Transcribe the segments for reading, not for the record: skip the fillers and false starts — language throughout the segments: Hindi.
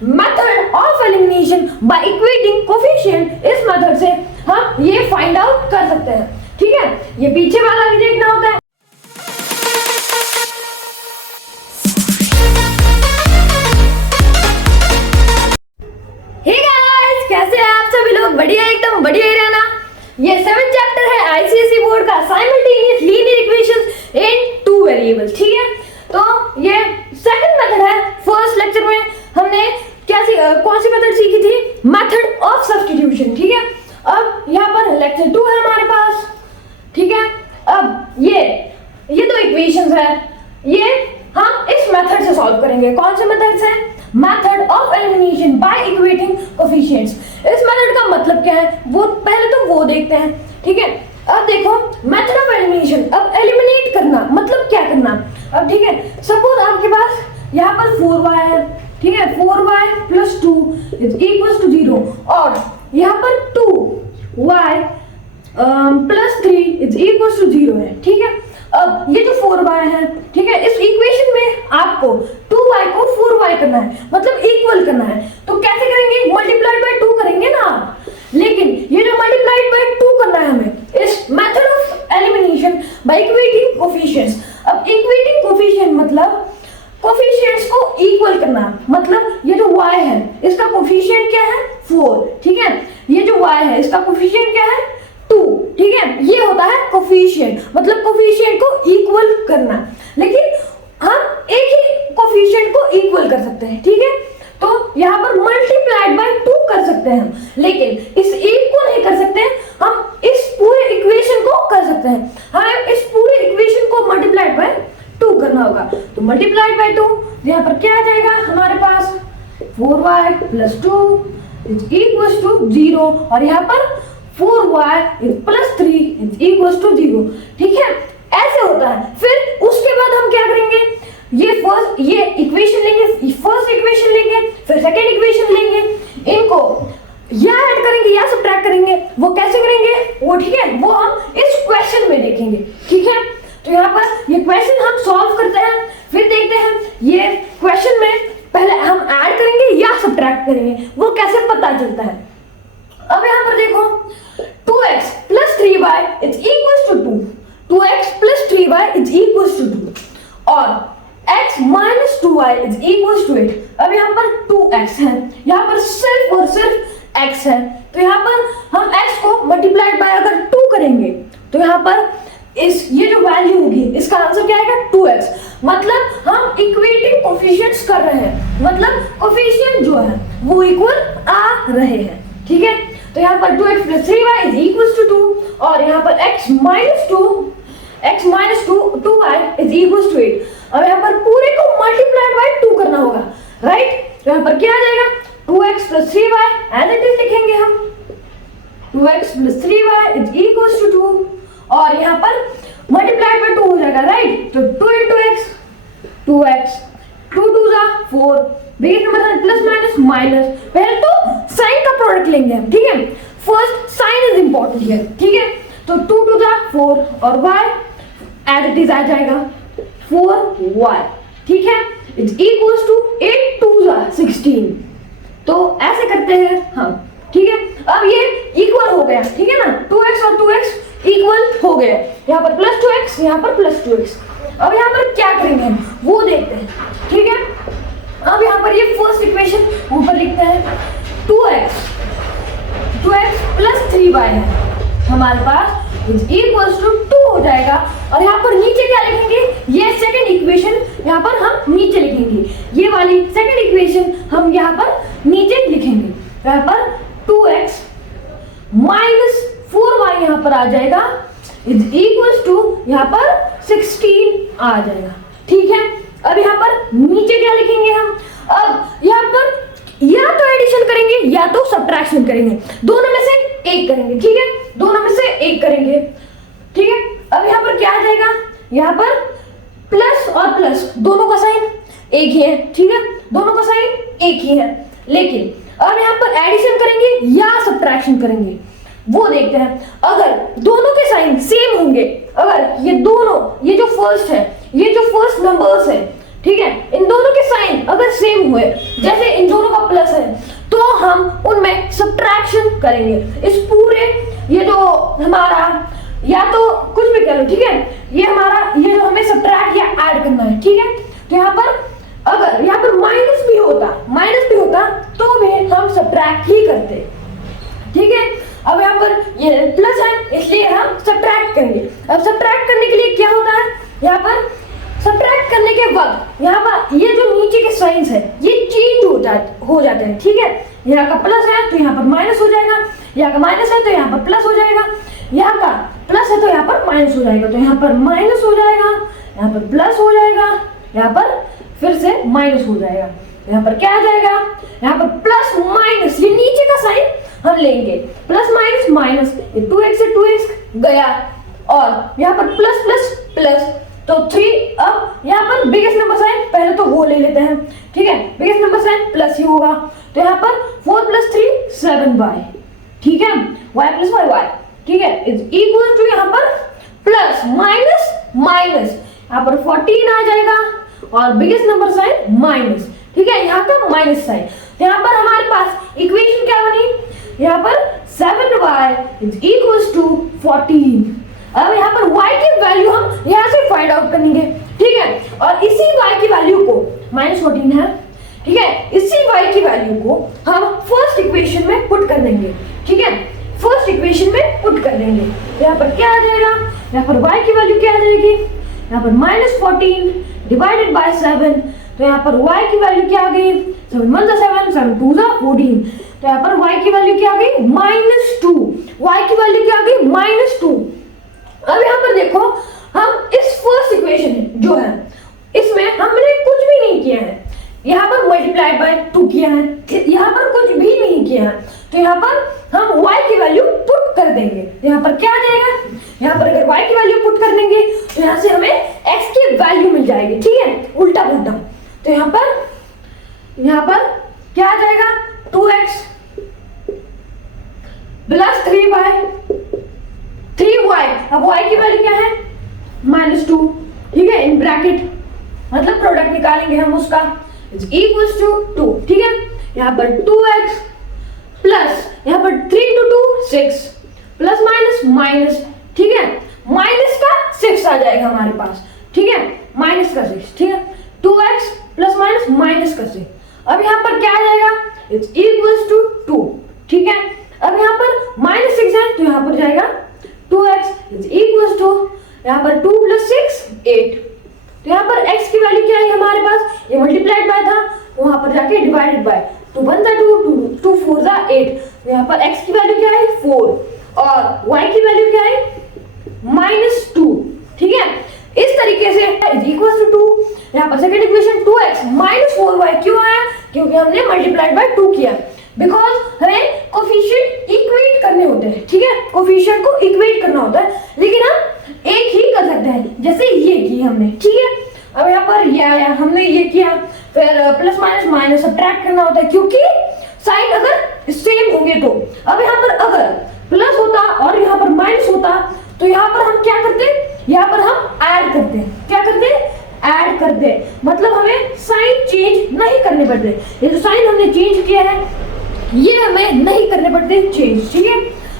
Method of elimination by equating coefficient, इस मेथड से हम ये फाइंड आउट कर सकते हैं। ठीक है, ये पीछे वाला भी देखना होता है। कैसे हैं आप सभी लोग? बढ़िया, एकदम बढ़िया ही रहना। ये 7th चैप्टर है आईसीएसई बोर्ड का, साइमल्टेनियस लीनियर इक्वेशंस इन 2 वेरिएबल्स। ठीक है, तो ये सेकंड मेथड है। फर्स्ट लेक्चर में हमने कौन सी मेथड सीखी थी? Method of substitution. ठीक है, अब यहाँ पर लेक्चर 2 है हमारे पास। ठीक है, अब ये दो इक्वेशंस है, ये हम इस मेथड से सॉल्व करेंगे। कौन से मेथड से? Method of elimination by equating coefficients. इस मेथड का मतलब क्या है वो पहले तो वो देखते हैं। ठीक है, अब देखो मेथड ऑफ एलिमिनेशन, अब एलिमिनेट करना मतलब क्या करना। अब ठीक है, सपोज आपके पास यहाँ पर 4y है। ठीक है, 4y + 2 = 0 और यहाँ पर 2y + 3 = 0 है। ठीक है, अब ये जो 4y है, ठीक है, इस इक्वेशन में आपको 2y को 4y करना है, मतलब इक्वल करना है। तो कैसे करेंगे? मल्टीप्लाइड बाय 2 करेंगे ना। लेकिन ये जो मल्टीप्लाइड बाय 2 करना है हमें इस method of elimination by equating coefficients. अब इक्वेटिंग कोफिशिएंट मतलब कोफिशिएंट्स को इक्वल करना। मतलब ये जो y है इसका कोफिशिएंट क्या है? 4। ठीक है, ये जो y है इसका कोफिशिएंट क्या है? 2। ठीक है, ये होता है कोफिशिएंट, मतलब कोफिशिएंट को इक्वल करना। लेकिन हम एक ही कोफिशिएंट को इक्वल कर सकते हैं। ठीक है, तो यहाँ पर मल्टीप्लाइड बाय 2 कर सकते हैं हम, लेकिन इस एक को नहीं कर सकते हैं। हम इस पूरे इक्वेशन को कर सकते हैं। हमें इस पूरे इक्वेशन को मल्टीप्लाइड बाय 2 करना होगा। तो मल्टीप्लाइड बाय 2, यहाँ पर क्या आ जाएगा हमारे पास? 4y + 2 = 0 और यहाँ पर 4y + 3 = 0। ठीक है, ऐसे होता है। फिर उसके बाद हम क्या करेंगे? ये इक्वेशन लेंगे, फर्स्ट इक्वेशन लेंगे, फिर सेकंड इक्वेशन लेंगे, इनको या ऐड करेंगे या सब्ट्रैक्ट करेंगे। वो कैसे करेंगे वो, ठीक है, वो हम इस क्वेश्चन में देखेंगे। ठीक है, तो यहाँ पर ये क्वेश्चन हम सॉल्व करते हैं, फिर देखते हैं ये क्वेश्चन में पहले हम ऐड करेंगे या सब्ट्रैक्ट करेंगे, वो कैसे पता चलता है। अब यहाँ पर देखो 2x + 3y = 2, 2x + 3y = 2 और x - 2y = 8। अब यहाँ पर 2x है, यहाँ पर सिर्फ और सिर्फ x है, तो यहाँ पर हम x को मल्टीप्लाइड बाय अगर 2 करेंगे तो यहाँ पर ये जो वैल्यू होगी इसका आंसर क्या आएगा? 2x। मतलब हम इक्वेटिंग कोफिशिएंट्स कर रहे हैं, मतलब कोफिशिएंट जो है वो इक्वल आ रहे हैं। ठीक है, तो यहाँ पर 2x + 3y = 2 और यहाँ पर x - 2y = 8। अब यहाँ पर पूरे को मल्टीप्लाइड बाय 2 करना होगा, राइट? तो यहाँ पर क्या आ जाएगा? 2x + 3y as it is लिखेंगे हम, 2x + 3y = 2 और यहाँ पर मल्टीप्लाइड बाय 2 हो जाएगा, राइट? तो 2 × x, 2x, 2 × 2 = 4। देखिए मतलब प्लस माइनस माइनस, पहले तो साइन का प्रोडक्ट लेंगे हम। ठीक है, first sign is important here. ठीक है, तो 2 × 2 = 4 और y एज इट इज आ जाएगा 4y। ठीक है, = 8 × 2 = 16। तो ऐसे करते हैं हम। ठीक है, अब ये इक्वल हो गया। ठीक है ना, 2x और 2x इक्वल हो गए। यहाँ पर +2x, यहाँ पर +2x। अब यहाँ पर क्या करेंगे हम वो देखते हैं। ठीक है, अब यहाँ पर ये फर्स्ट इक्वेशन ऊपर लिखते हैं, 2x + 3y है हमारे पास = 2 हो जाएगा और यहाँ पर नीचे क्या लिखेंगे? ये सेकंड इक्वेशन यहाँ पर हम नीचे लिखेंगे, ये वाली सेकंड इक्वेशन हम यहाँ पर नीचे लिखेंगे। यहाँ पर 2x - 4y यहाँ पर आ जाएगा = यहाँ पर 16 आ जाएगा। ठीक है, अब यहाँ पर नीचे क्या लिखेंगे हम? अब यहाँ पर या तो एडिशन करेंगे या तो सब्ट्रैक्शन करेंगे, दोनों में से एक करेंगे। ठीक है, दोनों में से एक करेंगे। ठीक है, अब यहाँ पर क्या आ जाएगा? यहाँ पर प्लस और प्लस दोनों का साइन एक ही है। ठीक है, दोनों का साइन एक ही है, लेकिन अब यहाँ पर एडिशन करेंगे या सब्ट्रैक्शन करेंगे वो देखते हैं। अगर दोनों के साइन सेम होंगे, अगर ये दोनों, ये जो फर्स्ट है, ये जो फर्स्ट नंबर्स है, ठीक है, इन दोनों के साइन अगर सेम हुए, जैसे इन दोनों का प्लस है तो हम उनमें सब्ट्रैक्शन करेंगे। इस पूरे ये जो हमारा या तो कुछ भी कह लो, ठीक है, ये हमारा ये जो हमें सब्ट्रैक्ट या ऐड करना है, ठीक है। तो यहाँ पर अगर यहाँ पर माइनस भी होता तो भी हम सब्ट्रैक्ट ही करते, ठीक है। अब यहाँ पर ये प्लस है इसलिए हम सब्ट्रैक्ट करेंगे। अब सब्ट्रैक्ट करने के लिए क्या होता है, यहाँ पर सब्ट्रैक्ट करने के वक्त यहाँ पर ये जो नीचे के साइंस है ये चेंज हो जाते हैं, ठीक है। यहाँ का प्लस है तो यहाँ पर माइनस हो जाएगा, यहाँ का माइनस है तो यहाँ पर प्लस हो जाएगा, यहाँ का प्लस है तो यहाँ पर माइनस हो जाएगा, तो यहाँ पर माइनस हो जाएगा, यहाँ पर प्लस हो जाएगा, यहाँ पर फिर से माइनस हो जाएगा, यहाँ पर क्या आ जाएगा, यहाँ पर प्लस माइनस ये नीचे का साइन हम लेंगे, प्लस माइनस माइनस, ये 2x से 2x गया और यहाँ पर प्लस प्लस प्लस, तो 3। अब यहाँ पर बिगेस्ट नंबर साइन पहले तो वो ले लेते हैं, ठीक है, बिगेस्ट नंबर साइन प्लस ही होगा, तो यहाँ पर 4 + 3 7y, ठीक है, y + y, ठीक है, इज इक्वल टू यहाँ पर प्लस माइनस माइनस, यहाँ पर 14 आ जाएगा और बिगेस्ट नंबर साइन माइनस, ठीक है, यहाँ का माइनस साइन। तो यहाँ पर हमारे पास इक्वेशन क्या बनी, यहाँ पर 7y इज इक्वल टू 14। अब यहाँ पर y की वैल्यू हम यहाँ से फाइंड आउट करेंगे, ठीक है, और इसी y की वैल्यू को -14 है, ठीक है, इसी y की वैल्यू को हम फर्स्ट इक्वेशन में पुट कर देंगे, ठीक है, फर्स्ट इक्वेशन में पुट कर देंगे। यहाँ पर क्या आ जाएगा, यहाँ पर y की वैल्यू क्या आ जाएगी, यहाँ पर -14 डिवाइडेड बाय 7, तो यहाँ पर y की वैल्यू क्या आ गई, 7 × 7 7 × 2 = 14, तो यहाँ पर y की वैल्यू क्या आ गई -2, y की वैल्यू क्या आ गई -2। अब यहाँ पर देखो हम इस फर्स्ट इक्वेशन जो है इसमें हमने कुछ भी नहीं किया है, यहाँ पर मल्टीप्लाइड बाय 2 किया है, यहाँ पर कुछ भी नहीं किया है, तो यहाँ पर हम y की वैल्यू पुट कर देंगे, यहाँ पर क्या आ जाएगा, यहाँ पर अगर y की वैल्यू पुट कर देंगे तो यहाँ से हमें x की वैल्यू मिल जाएगी, ठीक है, उल्टा पुल्टा। तो यहाँ पर क्या आ जाएगा 2x + 3y, अब y की वैल्यू क्या है -2, ठीक है, इन ब्रैकेट मतलब प्रोडक्ट निकालेंगे हम उसका, इज इक्वल टू 2, ठीक है, यहाँ पर 2x प्लस यहाँ पर 3 × 2 6 प्लस माइनस माइनस, ठीक है, माइनस का 6 आ जाएगा हमारे पास, ठीक है, माइनस का 6, ठीक है, 2x प्लस माइनस माइनस का 6। अब यहाँ पर क्या आ जाएगा, इज इक्वल टू 2, ठीक है। अब यहाँ पर -6 है तो यहाँ पर जाएगा 2x इज इक्वल टू यहाँ पर 2 + 6 8, तो यहाँ पर x की वैल्यू क्या है हमारे पास, ये मल्टीप्लाइड बाय था तो वहां पर जाके डिवाइडेड बाय, 2 × 1 = 2 2 4 = 8, तो यहाँ पर x की वैल्यू क्या है 4 और y की वैल्यू क्या है -2, ठीक है। इस तरीके से इज इक्वल टू 2, यहाँ पर सेकंड इक्वेशन 2x - 4y क्यों आया, क्योंकि हमने मल्टीप्लाइड बाय 2 किया, बिकॉज हमें कोफिशिएंट इक्वेट करने होते हैं, ठीक है, कोफिशिएंट को इक्वेट करना होता है, लेकिन हम एक ही कर सकते हैं, जैसे ये की हमने, ठीक है। अब यहाँ पर ये आया, हमने ये किया, फिर प्लस माइनस माइनस सब्ट्रैक्ट करना होता है क्योंकि साइन अगर सेम होंगे तो। अब यहाँ पर अगर प्लस होता और यहाँ पर माइनस होता तो यहाँ पर हम क्या करते, यहाँ पर हम ऐड करते, क्या करते, ऐड करते, मतलब हमें साइन चेंज नहीं करने पड़ते, ये जो साइन हमने चेंज किया है ये हमें नहीं करने पड़ते चेंज, ठीक है।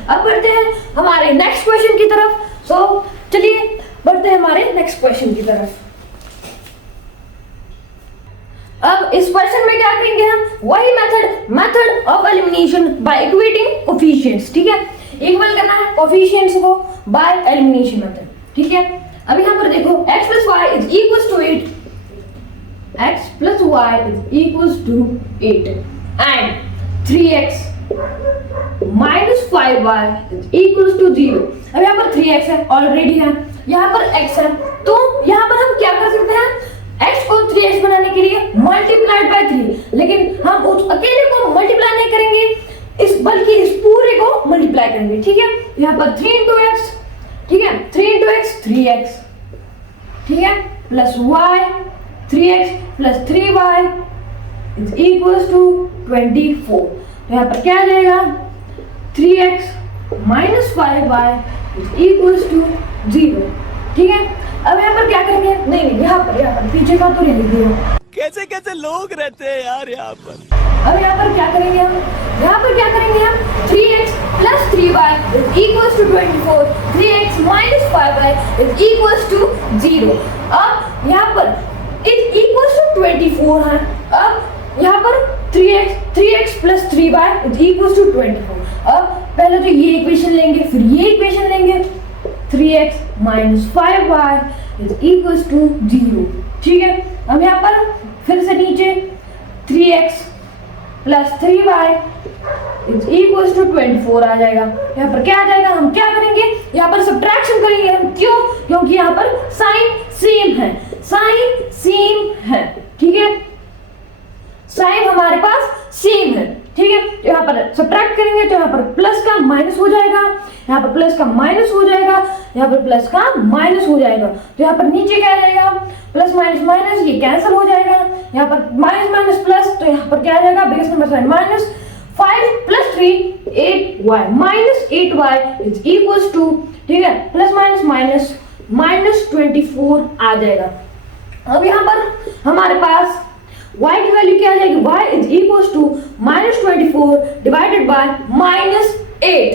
अब बढ़ते हैं हमारे नेक्स्ट क्वेश्चन की तरफ, सो चलिए बढ़ते हैं हमारे नेक्स्ट क्वेश्चन की तरफ। अब इस क्वेश्चन में क्या करेंगे हम, वही method of elimination by equating coefficients, ठीक है, इक्वल करना है कोफिशिएंट्स को बाय एलिमिनेशन मेथड, ठीक है। अब यहाँ पर देखो x + y is equal to 8, x + y is equal to 8 and 3x - 5y is equal to 0। अब यहाँ पर 3x है ऑलरेडी है, यहाँ पर x है, तो यहाँ पर हम क्या कर सकते हैं, x को 3x बनाने के लिए मल्टीप्लाइड बाय 3, लेकिन हम उस अकेले को मल्टीप्लाई नहीं करेंगे, बल्कि इस पूरे को मल्टीप्लाई करेंगे, ठीक है। यहाँ पर 3 × x, ठीक है, 3 × x 3x, ठीक है, plus y 3x + 3y is equal to 24। तो यहाँ पर क्या आ जाएगा, 3x - 5y is equal to 0, ठीक है। अब यहाँ पर क्या करेंगे, नहीं यहाँ पर पीछे का तो नहीं लिख दिया, कैसे कैसे लोग रहते हैं यार यहाँ पर। अब यहाँ पर क्या करेंगे हम, 3x plus 3y is equals to 24, 3x minus 5y is equals to 0। अब यहाँ पर is equals to 24 है। अब यहाँ पर 3x plus 3y is equals to 24। अब पहले तो ये इक्वेशन लेंगे, फिर ये इक्वेशन लेंगे, 3x minus 5y is equals to 0। ठीक है, अब यहाँ पर फिर से नीचे 3x plus 3y is equals to 24 आ जाएगा। यहाँ पर क्या आ जाएगा, हम क्या करेंगे, यहाँ पर सब्ट्रैक्शन करेंगे हम। क्यों? क्योंकि यहाँ पर साइन सेम है, साइन सेम है। ठीक है, साइन हमारे पास सेम है। ठीक है, तो यहाँ पर सब्ट्रैक्ट करेंगे तो यहाँ पर प्लस का माइनस हो जाएगा, यहाँ पर प्लस का माइनस हो जाएगा, यहाँ पर प्लस का माइनस हो जाएगा। तो यहाँ पर नीचे क्या आ जाएगा, प्लस माइनस माइनस ये कैंसिल हो जाएगा, यहाँ पर माइनस माइनस प्लस, तो यहाँ पर क्या आ जाएगा, biggest number sign minus 5 plus 3 8y minus 8y is equals to, ठीक है, प्लस माइनस माइनस माइनस 24 आ जाएगा। अब यहाँ पर हमारे पास y की वैल्यू क्या आ जाएगी, y is equals to minus 24 divided by minus 8।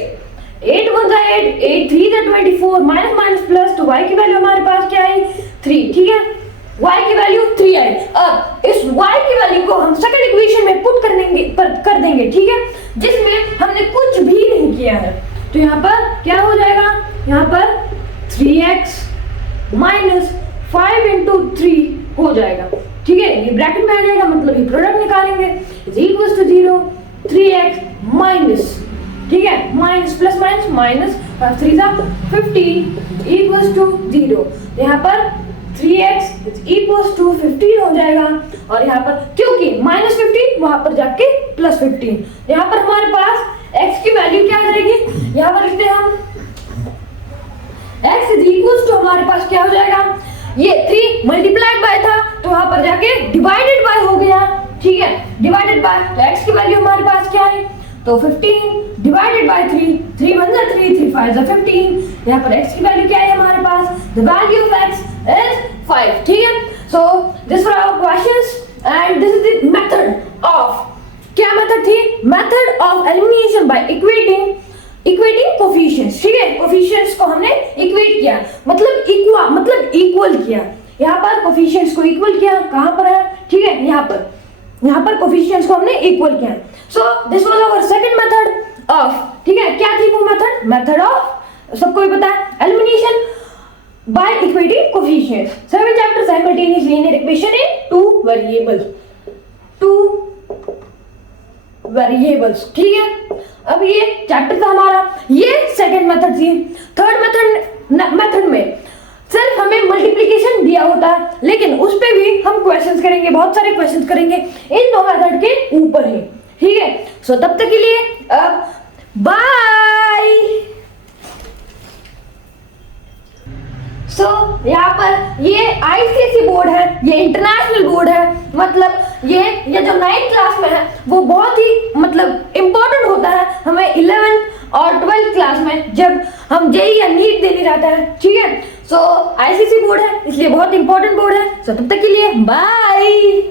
8 1 जा 8, 8 3 जा 24, माइनस माइनस प्लस, तो y की वैल्यू हमारे पास क्या आई, 3। ठीक है, y की वैल्यू 3 आई। अब इस y की वैल्यू को हम सेकंड इक्वेशन में पुट कर देंगे। ठीक है, जिसमें हमने कुछ भी नहीं किया है। तो यहाँ पर क्या हो जाएगा, यहाँ पर 3x माइनस 5 इंटू 3 हो जाएगा। ठीक है, ये ब्रैकेट में आ जाएगा, मतलब ये प्रोडक्ट निकालेंगे, is equals to 0, 3x minus, ठीक है, माइनस प्लस माइनस माइनस 5 3 जा 15 इक्वल्स टू 0। यहाँ पर 3x इज इक्वल्स टू 15 हो जाएगा, और यहाँ पर क्योंकि माइनस 15 वहां पर जाके प्लस 15, यहाँ पर हमारे पास x की वैल्यू क्या आ जाएगी, यहाँ पर लिखते हैं हम x इज इक्वल्स टू, हमारे पास क्या हो जाएगा, ये 3 मल्टीप्लाइड बाय था तो वहां पर जाके डिवाइडेड बाय हो गया। ठीक है, डिवाइडेड बाय, तो x की वैल्यू हमारे पास क्या है, तो 15 डिवाइडेड बाय 3, 3 1 जा 3, 3 5 जा 15। यहाँ पर x की वैल्यू क्या है हमारे पास, the value of x is 5। ठीक है, so this for our questions and this is the method of, क्या मेथड थी, method of elimination by equating coefficients. ठीक है, कोफिशिएंट्स को हमने इक्वेट किया, मतलब इक्वल किया। यहाँ पर कोफिशिएंट्स को इक्वल किया, कहाँ पर है, ठीक है, यहाँ पर कोफिशिएंट्स को हमने इक्वल किया। So this was our second method of, ठीक है, क्या थी वो मेथड ऑफ, सबको भी पता है, elimination by equating coefficients. Seventh chapter simultaneous linear equation in two variables. ठीक है, अब ये चैप्टर था हमारा, ये सेकंड मेथड थी। थर्ड मेथड में सिर्फ हमें मल्टीप्लिकेशन दिया होता है, लेकिन उस पे भी हम क्वेश्चंस करेंगे, बहुत सारे क्वेश्चंस करेंगे इन दो मेथड के ऊपर ही। ठीक है, सो तब तक के लिए बाय। सो यहाँ पर ये आईसीएसई बोर्ड है, ये इंटरनेशनल बोर्ड है, मतलब ये जो 9th क्लास में है वो बहुत ही मतलब इम्पोर्टेंट होता है हमें 11th और 12th क्लास में, जब हम जेईई या नीट देने जाते हैं। ठीक है, सो आईसीएसई बोर्ड है इसलिए बहुत इंपॉर्टेंट बोर्ड है। सो तब तक के लिए बाय।